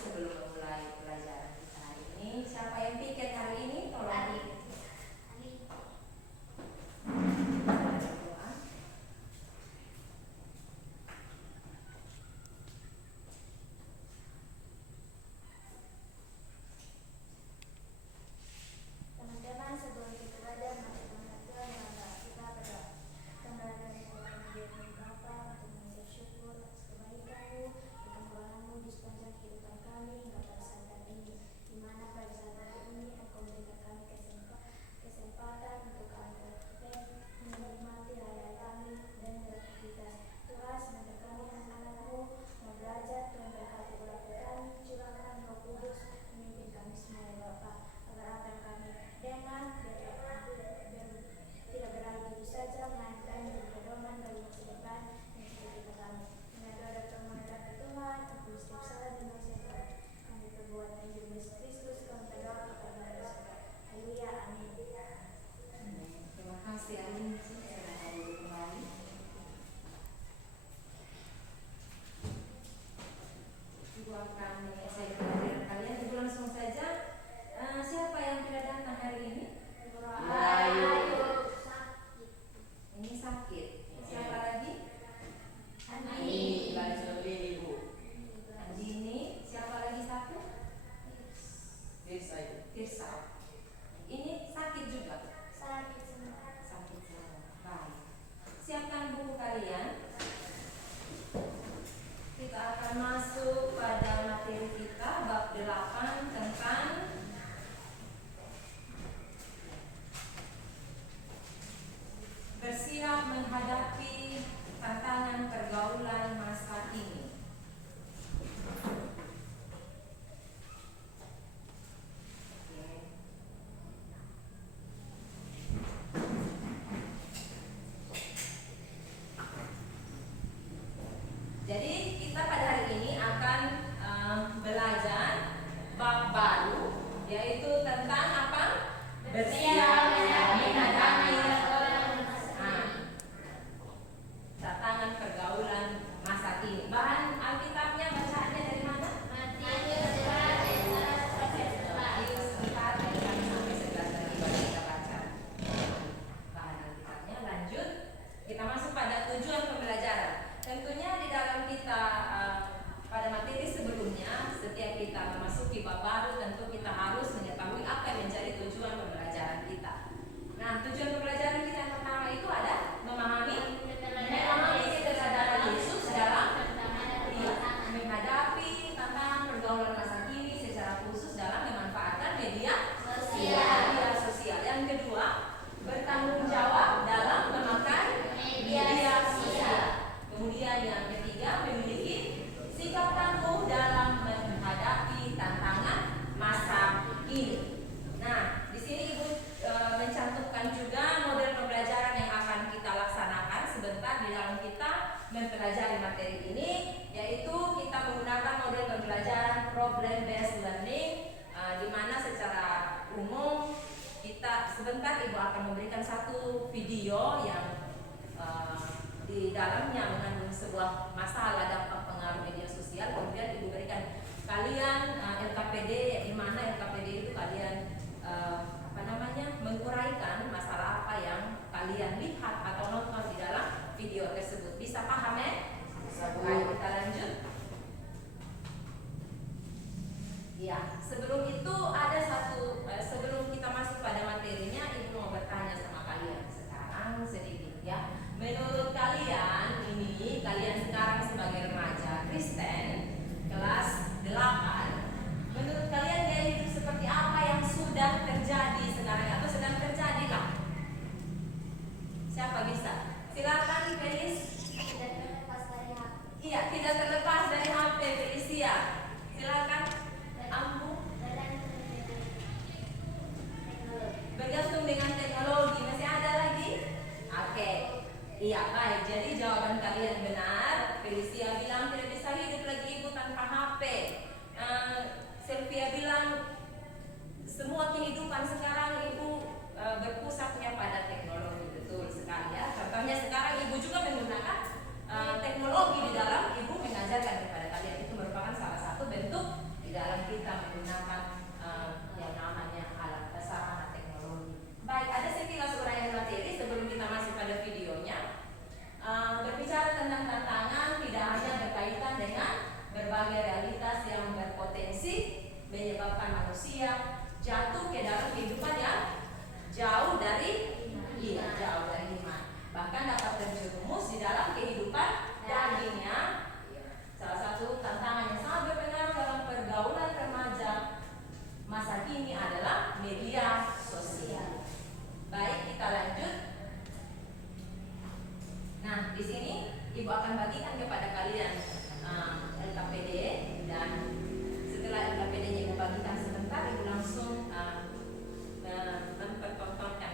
sebelum memulai pelajaran kita hari ini. Siapa yang piket hari ini? Tolong. Teman-teman, sebelum kita belajar, mari kita mengenal kita pada kembali dari Bapa untuk mengucap syukur atas kebaikan-Mu dan kemurahan-Mu di sepanjang kehidupan kami hingga pada saat ini, di mana pada saat ini Engkau memberikan kami kesempatan untuk kami menikmati hari-hari kami dan beraktivitas. Tuhan, semoga kami anak-anak-Mu mau belajar, Tuhan berkati ulang kami, curahkan Roh Kudus memimpin kami semua ya Bapa, agar apa yang kami dengan tidak beralih begitu saja, melainkan berpedoman bagi masa depan dan cita-cita kami. Dengan doa dan permohonan Tuhan, ampuni setiap salah dan dosa yang kami perbuat, dan demi Yesus Kristus kami berdoa kepada Tuhan. Haleluya, amin. Terima kasih Amin. Silakan dulu kembali. Ibu akan saya kehadiran kalian. Ibu langsung saja. Siapa yang tidak datang hari ini? Ini sakit. Siapa lagi? Andi. Andini. Siapa lagi satu? Tirsa. Ini sakit juga. Sakit semua. Sakit semua. Baik. Siapkan buku kalian. Kita akan masuk pada materi kita bab 8 tentang bersiap menghadapi tantangan pergaulan masa kini. Jadi kita pada hari ini akan belajar bab baru, yaitu tentang apa? Bersiap menghadapi tantangan pergaulan masa kini. Bahan Alkitabnya bacaannya dari mana? Matius 4 ayat 1 sampai 11 tadi baru kita baca. Bahan Alkitabnya. Lanjut, kita masuk pada tujuan pembelajaran. Tentunya di dalam kita pada materi sebelumnya, setiap kita memasuki bab baru, tentu kita harus mengetahui apa yang menjadi tujuan pembelajaran kita. Nah, tujuan pembelajaran kita yang pertama itu ada memahami keberadaan Yesus dalam menghadapi tantangan pergaulan masa kini, secara khusus dalam memanfaatkan media sosial. Yang kedua, bertanggung jawab dalam memakai media sosial. Kemudian yang ketiga, memiliki sikap tangguh dalam menghadapi tantangan masa kini. Nah, di sini Ibu mencantumkan juga model pembelajaran yang akan kita laksanakan sebentar di dalam kita mempelajari materi ini, yaitu kita menggunakan model pembelajaran problem based learning, di mana secara umum kita sebentar Ibu akan memberikan satu video yang di dalamnya mengandung sebuah masalah dampak pengaruh media sosial. Kemudian Ibu berikan kalian LKPD, di mana LKPD itu kalian menguraikan masalah apa yang kalian lihat atau nonton di dalam video tersebut. Bisa paham ya? Ayo kita lanjut. Ya, sebelum itu ada sebelum kita masuk pada materinya, Ibu mau bertanya sama kalian sekarang sedikit ya. Menurut kalian ini, kalian sekarang sebagai remaja Kristen kelas 8, menurut kalian gaya hidup seperti apa yang sudah terjadi sekarang atau sedang terjadi lah? Siapa bisa? Silakan Felis. Tidak terlepas dari HP. Iya, tidak terlepas dari HP Felicia. Silakan. Ambu. Bergantung dengan teknologi. Masih ada lagi? Oke. Iya, baik. Jadi jawaban kalian benar. Felicia bilang tidak bisa hidup lagi Ibu tanpa HP. dia jatuh ke dalam kehidupan yang jauh dari jauh dari iman. Bahkan dapat terjerumus di dalam kehidupan dagingnya. Salah satu tantangan yang sangat berpengaruh dalam pergaulan remaja masa kini adalah media sosial. Baik, kita lanjut. Nah, di sini Ibu akan bagikan kepada kalian LKPD, dan setelah LKPD-nya Ibu bagikan sebentar, Ibu langsung mempertontonkan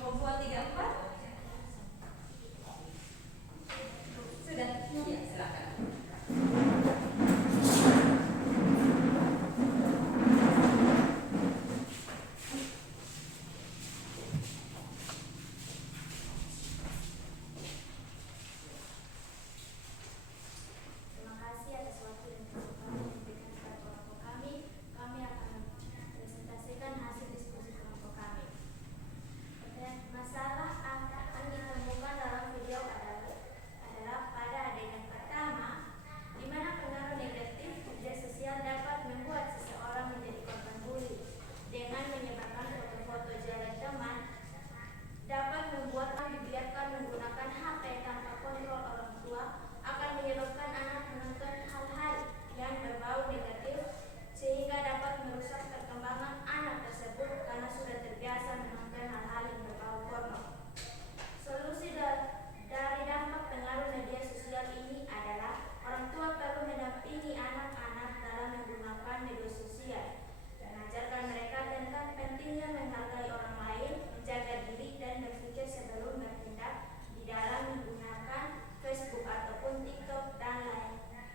membuat 34? Sudah? Ya, silakan. Terima kasih atas waktu dan kesempatan yang diberikan kepada kelompok kami. Kami akan presentasikan hasil diskusi kelompok kami. Masalah yang ditemukan dalam video adalah pada adegan pertama, di mana pengaruh negatif media sosial dapat membuat seseorang menjadi korban bully. Dengan menyebarkan foto-foto jelek teman, dapat membuat dibiarkan menggunakan HP tanpa kontrol orang tua, akan menyebabkan anak menonton hal-hal yang berbau negatif sehingga dapat merusak perkembangan anak tersebut karena sudah terbiasa menonton hal-hal yang berbau porno. Solusi dari dampak pengaruh media sosial ini adalah orang tua perlu mendampingi anak-anak dalam menggunakan media sosial, mengajarkan mereka tentang pentingnya menghargai orang lain, menjaga diri dan berpikir sebelum bertindak di dalam menggunakan Facebook ataupun TikTok dan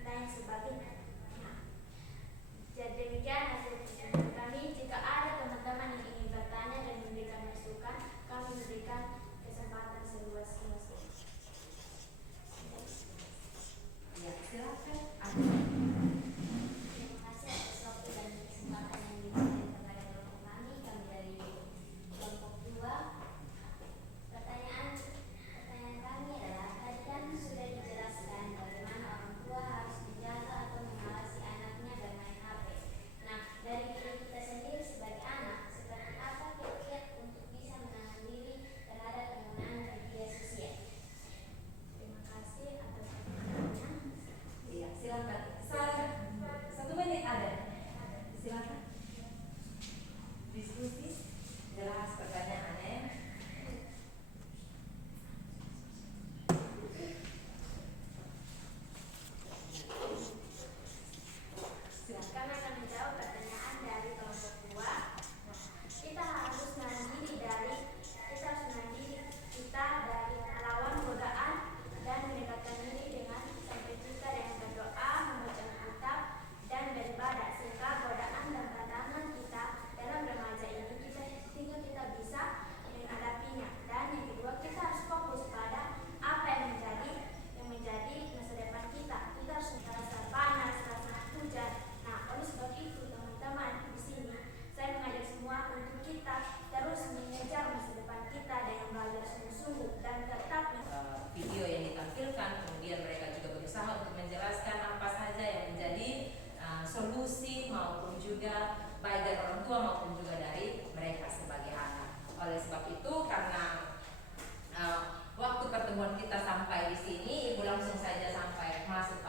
lain sebagainya. Jadi demikian hasil presentasi kami. Jika ada teman-teman yang ingin bertanya dan memberikan masukan, kami berikan kesempatan seluas-luasnya. Ya, silakan. Terima kasih atas waktu dan kesempatan yang diberikan kepada kelompok kami. Kami dari kelompok 2. Pertanyaan kami adalah, tadi kan sudah dijelaskan bagaimana orang tua harus menjaga atau mengawasi anaknya bermain HP. Nah, dari diri kita sendiri sebagai anak, seperti apa kiat-kiat untuk bisa menahan diri terhadap penggunaan media sosial? Terima kasih atas pertanyaannya. Iya, silakan. 1 menit ada. Silakan. Diskusi jelas pertanyaannya. Kami akan menjawab pertanyaan dari kelompok 2. Kita harus menahan diri melawan godaan dan mendekatkan diri dengan sampai kita dengan berdoa, membaca kitab dan beribadah, sehingga godaan dan tantangan kita dalam remaja ini kita bisa menghadapinya. Dan yang kedua, kita harus fokus pada apa yang menjadi masa depan kita. Kita harus merasa panas, rasa hujan. Nah, oleh sebab itu teman-teman di sini saya mengajak semua untuk kita terus mengejar masa depan kita dengan belajar sungguh-sungguh dan tetap Video yang ditampilkan, kemudian mereka juga berusaha untuk menjelaskan apa saja yang menjadi solusi maupun juga baik dari orang tua maupun juga dari mereka sebagai anak. Oleh sebab itu, karena waktu pertemuan kita sampai di sini, Ibu langsung saja sampai masuk